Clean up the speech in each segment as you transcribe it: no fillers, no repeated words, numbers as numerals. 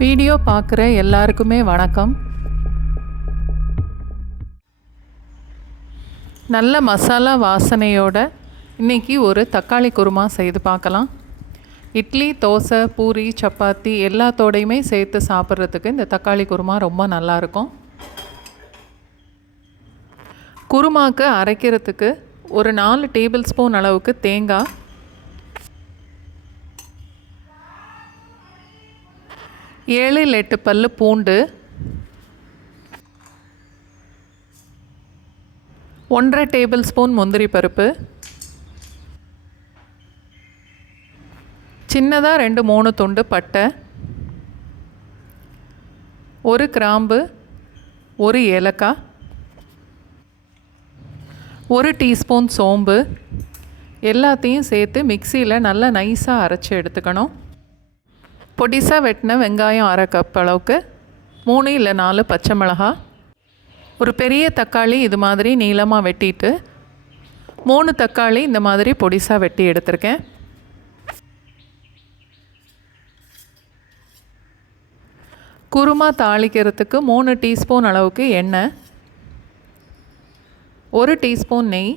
Video பார்க்குற எல்லாருக்குமே வணக்கம். நல்ல மசாலா வாசனையோட இன்றைக்கி ஒரு தக்காளி குருமா செய்து பார்க்கலாம். இட்லி, தோசை, பூரி, சப்பாத்தி எல்லாத்தோடையுமே சேர்த்து சாப்பிட்றதுக்கு இந்த தக்காளி குருமா ரொம்ப நல்லாயிருக்கும். குருமாவுக்கு அரைக்கிறதுக்கு ஒரு 4 டேபிள் ஸ்பூன் அளவுக்கு தேங்காய், 7 இல்லை 8 பல்லு பூண்டு, 1½ டேபிள் ஸ்பூன் முந்திரி பருப்பு, சின்னதாக 2-3 துண்டு பட்டை, 1 கிராம்பு, 1 ஏலக்காய், 1 டீஸ்பூன் சோம்பு எல்லாத்தையும் சேர்த்து மிக்சியில் நல்லா நைஸாக அரைச்சி எடுத்துக்கணும். பொடிசாக வெட்டின வெங்காயம் 1/2 கப் அளவுக்கு, 3 இல்லை 4 பச்சை மிளகாய், ஒரு பெரிய தக்காளி இது மாதிரி நீளமாக வெட்டிட்டு 3 தக்காளி இந்த மாதிரி பொடிசாக வெட்டி எடுத்திருக்கேன். குருமா தாளிக்கிறதுக்கு 3 டீஸ்பூன் அளவுக்கு எண்ணெய், 1 டீஸ்பூன் நெய்,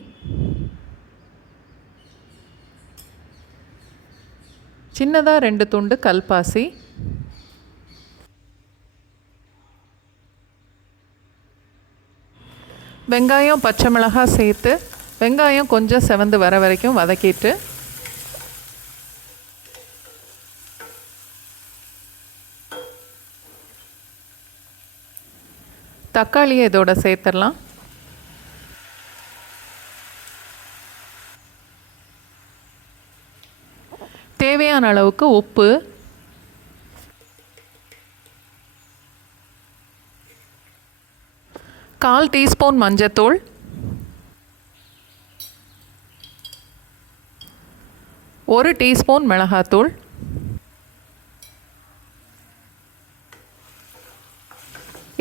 சின்னதாக 2 துண்டு கல்பாசி, வெங்காயம் பச்சை மிளகாய் சேர்த்து வெங்காயம் கொஞ்சம் செவந்து வர வரைக்கும் வதக்கிட்டு தக்காளியை இதோட சேர்த்துடலாம். தேவையான அளவுக்கு உப்பு, கால் டீஸ்பூன் மஞ்சத்தூள், ஒரு டீஸ்பூன் மிளகாத்தூள்,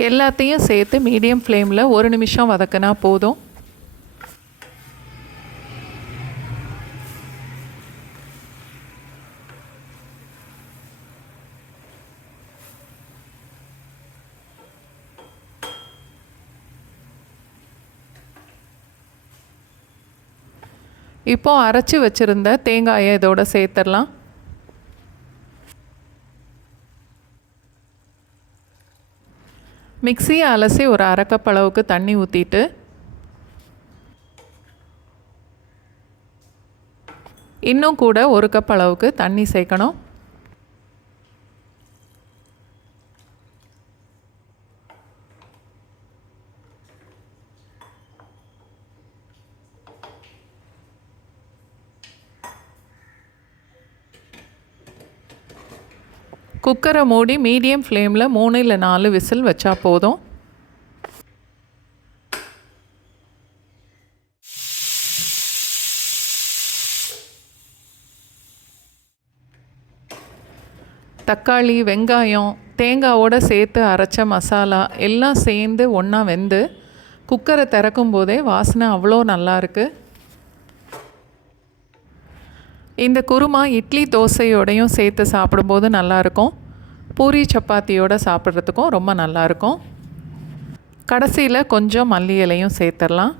எல்லாத்தையும் சேர்த்து மீடியம் ஃப்ளேமில் 1 நிமிஷம் வதக்கினா போதும். இப்போது அரைச்சி வச்சுருந்த தேங்காயை இதோட சேர்த்துடலாம். மிக்சியை அலசி ஒரு 1/2 கப் அளவுக்கு தண்ணி ஊற்றிட்டு இன்னும் கூட 1 கப் அளவுக்கு தண்ணி சேர்க்கணும். குக்கரை மூடி மீடியம் ஃப்ளேமில் 3 இல்லை 4 விசில் வச்சா போதும். தக்காளி, வெங்காயம், தேங்காவோடு சேர்த்து அரைச்ச மசாலா எல்லாம் சேர்ந்து ஒன்றா வெந்து குக்கரை திறக்கும் போதே வாசனை அவ்வளோ நல்லாயிருக்கு. இந்த குருமா இட்லி, தோசையோடையும் சேர்த்து சாப்பிடும்போது நல்லாயிருக்கும். பூரி, சப்பாத்தியோடு சாப்பிட்றதுக்கும் ரொம்ப நல்லாயிருக்கும். கடைசியில் கொஞ்சம் மல்லி இலையும் சேர்த்துடலாம்.